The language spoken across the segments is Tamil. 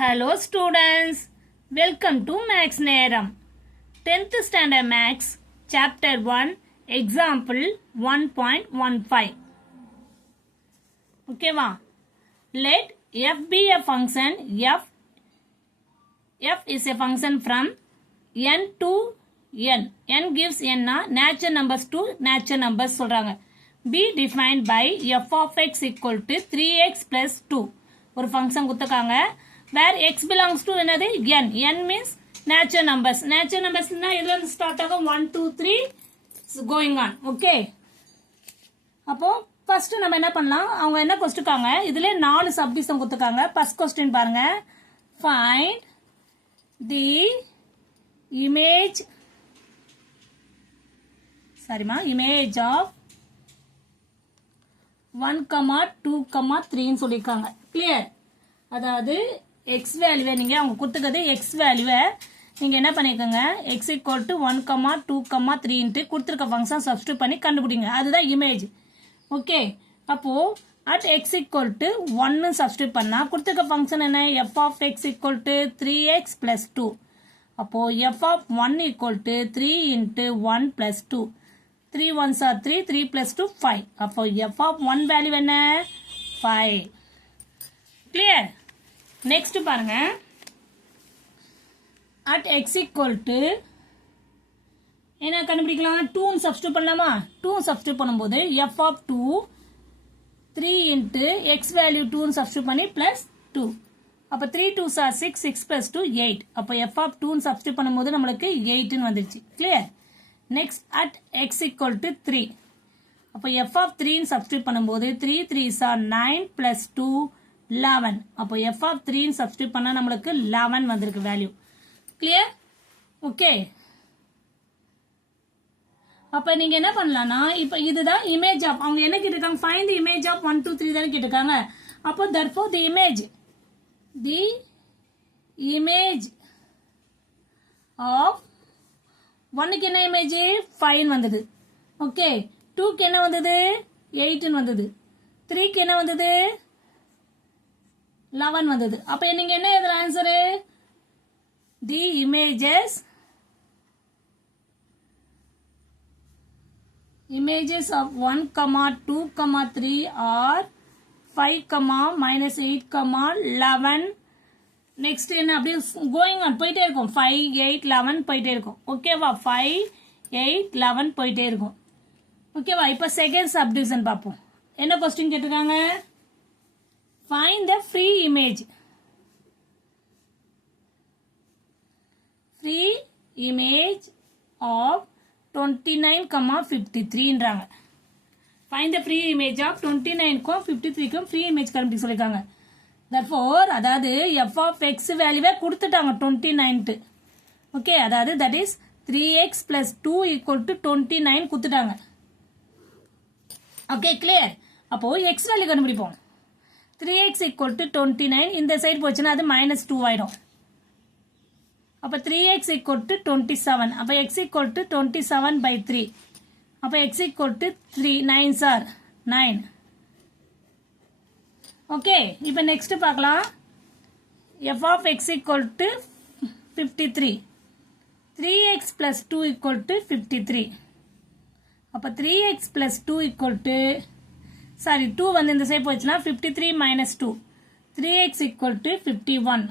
Hello students, welcome to Max Neram. 10th standard Max, chapter 1, example 1.15. Okay va? Let f be a function, f is a function from n to n. n gives n natural numbers to natural numbers சொல்றாங்க. be defined by f of x equal to 3x plus 2. ஒரு function குத்துக்காங்க. where x belongs to என்னது n. n means natural numbers. natural numbers எதுல இருந்து ஸ்டார்ட் ஆகும் 1 2 3 going on. okay அப்போ ஃபர்ஸ்ட் நம்ம என்ன பண்ணலாம், அவங்க என்ன கொஸ்டின்காங்க, இதுல 4 சப்டிவிஷன் கொடுத்துருக்காங்க. ஃபர்ஸ்ட் கொஸ்டின் பாருங்க, ஃபைண்ட் தி இமேஜ் ஆஃப் 1, 2, 3 சொல்லிருக்காங்க. கிளியர்? அதாவது எக்ஸ் வேல்யூவை நீங்க அவங்க கொடுத்துக்கிறது எக்ஸ் வேல்யூவை நீங்க என்ன பண்ணிக்கோங்க, எக்ஸ் ஈக்குவல் டு 1, 2, 3 கொடுத்துருக்க ஃபங்க்ஷன் சப்ஸ்டியூட் பண்ணி கண்டுபிடிங்க. அதுதான் இமேஜ். ஓகே, அப்போ at x equal to 1 substitute பண்ணா கொடுத்துருக்க ஃபங்க்ஷன் என்ன, f of x equal to 3x plus 2. அப்போ f of 1 equal to 3 into 1 plus 2. 3 1s are 3, 3 plus 2 5. அப்போ எஃப் ஆஃப் 1 வேல்யூ என்ன 5. கிளியர்? நெக்ஸ்ட் பாருங்க, at x equal to என்ன கண்டுபிடிக்கலாம், 2 சப்ஸ்டியூட் பண்ணலாமா, 2 சப்ஸ்டியூட் பண்ணும்போது f of 2 3 into x value 2 substitute பண்ணி plus 2. அப்ப 3 2s are 6, 6 plus 2 8. அப்ப f of 2 சப்ஸ்டியூட் பண்ணும்போது நம்மளுக்கு 8 ன்னு வந்துருச்சு. Clear? Next at x equal to 3. அப்ப f of 3 சப்ஸ்டியூட் பண்ணும்போது 3 3s are 9 plus 2 11. அப்போ f of 3 சப்ஸ்டியூட் பண்ணா நம்மளுக்கு 11 வந்திருக்கு வேல்யூ. கிளியர்? ஓகே, அப்ப நீங்க என்ன பண்ணலாம்னா, இப்ப இதுதான் இமேஜ் ஆஃப், அவங்க என்ன கேட்டிருக்காங்க, ஃபைண்ட் தி இமேஜ் ஆஃப் 1 2 3 தானே கேட்டிருக்காங்க. அப்போ therefore தி இமேஜ் ஆஃப் 1க்கு என்ன இமேஜ் 5 வந்தது. ஓகே, 2க்கு என்ன வந்தது 8 வந்தது, 3க்கு என்ன வந்தது 11 வந்தது. அப்ப நீங்க என்ன எழுதுற answer, the images of 1, 2, 3 are 5, -8, 11. Next என்ன அப்படியே கோயிங் ஆன் போயிட்டே இருக்கும், 5 8 11 போயிட்டே இருக்கும். ஓகேவா, 5 8 11 போயிட்டே இருக்கும். ஓகேவா, இப்ப செகண்ட் சப்டிவிஷன் பார்ப்போம். என்ன கொஸ்டின் கேட்டிருக்காங்க, find the free image of 29, 53ன்றாங்க. find the free image of 29க்கும் 53க்கும் free image கண்டுபிடிக்க சொல்லிருக்காங்க. therefore அதாவது f of x வேல்யூவே கொடுத்துட்டாங்க 29. ஓகே, அதாவது that is 3x plus 2 equal to 29 கொடுத்துட்டாங்க. Okay, clear? அப்போ x வேல்யூ கண்டுபிடிப்போம். 3x equal to 29, இந்த சைடு போச்சுன்னா அது -2 ஆயிடும். அப்ப 3x equal to 27. அப்ப x equal to 27 by 3. அப்ப x equal to 3, 9s are 9. Okay, இப்ப நெக்ஸ்ட் பார்க்கலாம். f of x equal to 53. 3x plus 2 equal to 53. அப்ப 3x plus 2 equal to 2 வந்து இந்த சைடு போச்சுன்னா 53 minus 2. 3x equal to 51.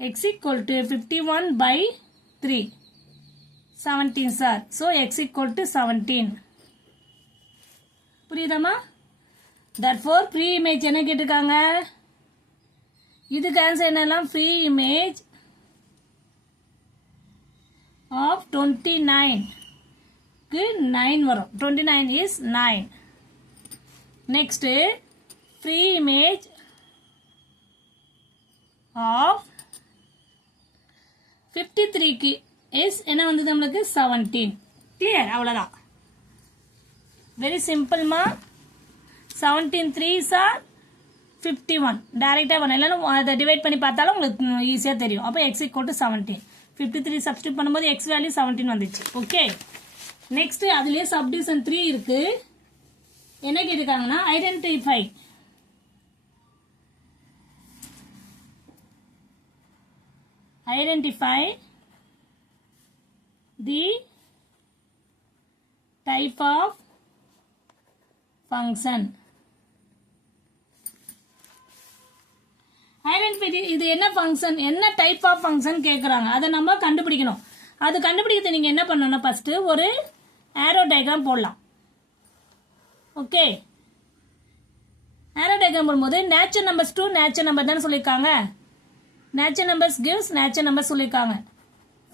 x equal to 51 by 3. 17 sir. So x equal to 17. புரியுதாமா? therefore free image என்ன கேட்டிருக்காங்க, இதுக்கு ஆன்சர் என்னலாம், free image of 29 க்கு 9 வரும். 29 is 9. Next, free image of 53 is என்ன வந்தது நம்மளுக்கு 17. கிளியர்? அவ்வளவுதான். வெரி சிம்பிள் மா. 17 3s are 51. டைரக்டா பண்ண, இல்லைன்னா அதை டிவைட் பண்ணி பார்த்தாலும் உங்களுக்கு ஈஸியா தெரியும். அப்போ x equal to 17. 53 சப்ஸ்டியூட் பண்ணும்போது x வேல்யூ 17 வந்துச்சு. ஓகே, நெக்ஸ்ட் அதுலயே சப்டிவிஷன் 3 இருக்கு. என்ன கேட்டிருக்காங்கன்னா, identify Identify the type of function. Identify இது என்ன ஃபங்க்ஷன், என்ன டைப் ஆஃப் ஃபங்க்ஷன் கேட்குறாங்க, அதை நம்ம கண்டுபிடிக்கணும். அது கண்டுபிடிக்கிறது நீங்கள் என்ன பண்ணணும்னா ஃபஸ்ட்டு ஒரு ஆரோ டயக்ராம் போடலாம். ஓகே, ஆரோ டயக்ராம் போடும்போது natural numbers to natural number தானே சொல்லியிருக்காங்க. Natural numbers gives natural number சொல்லியிருக்காங்க.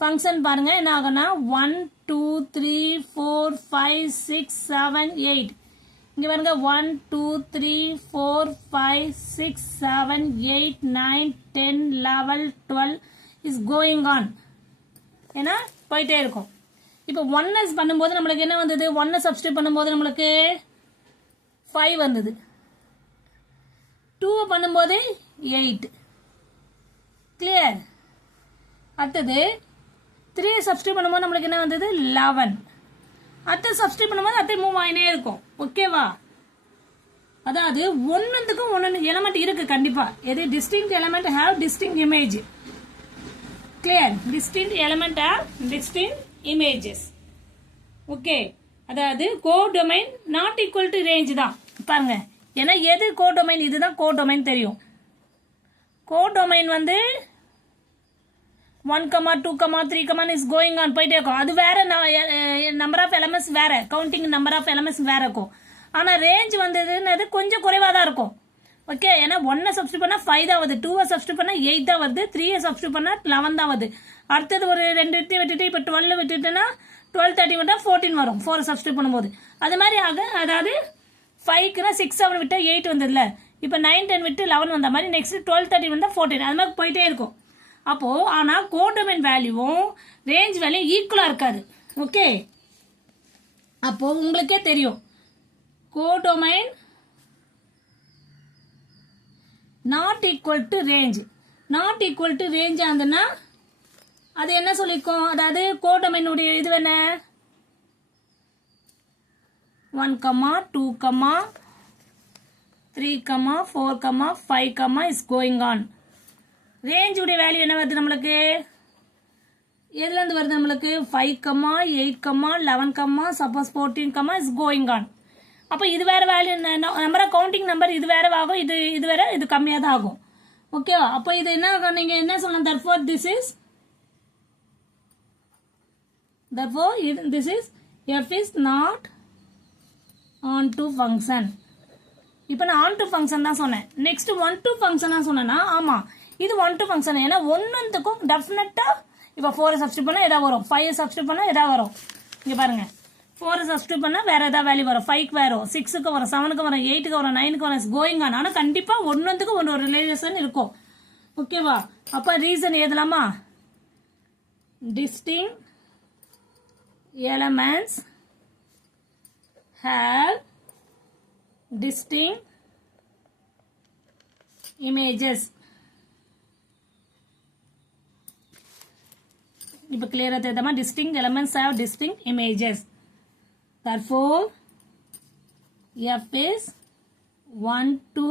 ஃபங்க்ஷன் பாருங்கள் என்ன ஆகும்னா 1 2 3 4 5 6 7 8. இங்கே பாருங்க 1 2 3 4 5 6 7 8 9 10 11 12 இஸ் கோயிங் ஆன். ஏன்னா போயிட்டே இருக்கும். இப்போ 1s பண்ணும்போது நம்மளுக்கு என்ன வந்தது, 1 சப்ஸ்டியூட் பண்ணும்போது நம்மளுக்கு 5 வந்தது. 2 பண்ணும்போது 8. கிளியர். அடுத்தது 3 சப்ஸ்டியூட் பண்ணும்போது நம்மளுக்கு என்ன வந்தது 11. அடுத்த சப்ஸ்டியூட் பண்ணும்போது அடுத்த மூவ் ஆகினே இருக்கும். ஓகேவா? அதாவது ஒன்றுத்துக்கும் ஒன்று எலமெண்ட் இருக்கு கண்டிப்பா. எது distinct element have distinct image. Clear. Distinct element have distinct images. Okay, அதாவது codomain not equal to range தான் பாருங்க. ஏன்னா எது கோடொமைன், இதுதான் கோடொமைன் தெரியும். கோடொமைன் வந்து 1, 2, 3 இஸ் கோயிங் ஆன் போயிட்டே இருக்கும். அது வேற நம்பர் ஆஃப் எலமெண்ட்ஸ் வேற, கவுண்டிங் நம்பர் ஆஃப் எலமெண்ட்ஸ் வேற இருக்கும். ஆனால் ரேஞ்ச் வந்ததுன்னு கொஞ்சம் குறைவாக தான் இருக்கும். ஓகே, ஏன்னா 1 சப்ஸ்டியூட் பண்ணால் 5 தான் வருது, 2 சப்ஸ்டியூட் பண்ணால் 8 தான் வருது, 3 சப்ஸ்டியூட் பண்ணால் 11 தான் வருது. அடுத்தது ஒரு 2 விட்டுட்டு இப்போ 12 விட்டுட்டுன்னா 12 13 விட்டால் 14 வரும் 4 சப்ஸ்டியூட் பண்ணும்போது. அது மாதிரி அதாவது 5க்குனா 6 7 விட்டால் 8 வந்ததுல, இப்போ 9 10 விட்டு 11 வந்த மாதிரி நெக்ஸ்ட் 12 13 வந்தால் 14. அது மாதிரி போயிட்டே இருக்கும். அப்போ ஆனால் கோடொமைன் வேல்யூவும் ரேஞ்ச் வேல்யூ ஈக்குவலாக இருக்காது. ஓகே, அப்போ உங்களுக்கே தெரியும் codomain not equal to range. Not equal to range ஆகுதுன்னா அது என்ன சொல்லிருக்கோம், அதாவது கோடொமைனுடைய இது என்ன 1, 2, 3, 4, 5 இஸ் கோயிங் ஆன். ரேஞ்ச் உடைய வேல்யூ என்ன வருது நம்மளுக்கு, எதுல இருந்து வருது நம்மளுக்கு 5, 8, 11, சப்போஸ் 14 இஸ் கோயிங் ஆன். அப்போ இது வேற value, number of counting number இது வேற ஆகும், இது வேற, இது கம்மியாக தான் ஆகும். ஓகேவா? அப்போ இது என்ன ஆகும், நீங்க என்ன சொல்லலாம், therefore this is f is not onto function. இப்போ நான் onto function தான் சொன்னேன். நெக்ஸ்ட் 1 to function தான் சொன்னேன்னா ஆமா இது 1 to function. ஏன்னா ஒன்றுத்துக்கும் டெஃபினட்டா இப்போ 4 சப்ஸ்டியூட் பண்ணா எதா வரும், 5 சப்ஸ்டியூட் பண்ணா எதா வரும். இங்க பாருங்க 4 சப்ஸ்டியூட் பண்ணா வேற ஏதாவது வேல்யூ வரும், 5க்கு வரும், 6க்கு வரும், 7க்கு வரும், 8க்கு வரும், 9க்கு வரும், கோயிங் ஆன். ஆனால் கண்டிப்பா ஒன்றுத்துக்கு ஒரு ரிலேஷன் இருக்கும். ஓகேவா? அப்ப ரீசன் எழுதலாமா, டிஸ்டிங் elements have distinct images. இப்போ clear ஆகுதா, distinct elements have distinct images. Therefore f is 1 to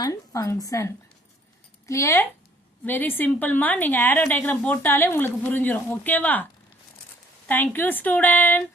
1 function. Clear? Very சிம்பிள்மா. நீங்கள் ஆரோ டயக்ராம் போட்டாலே உங்களுக்கு புரிஞ்சிடும். ஓகேவா? Thank you student.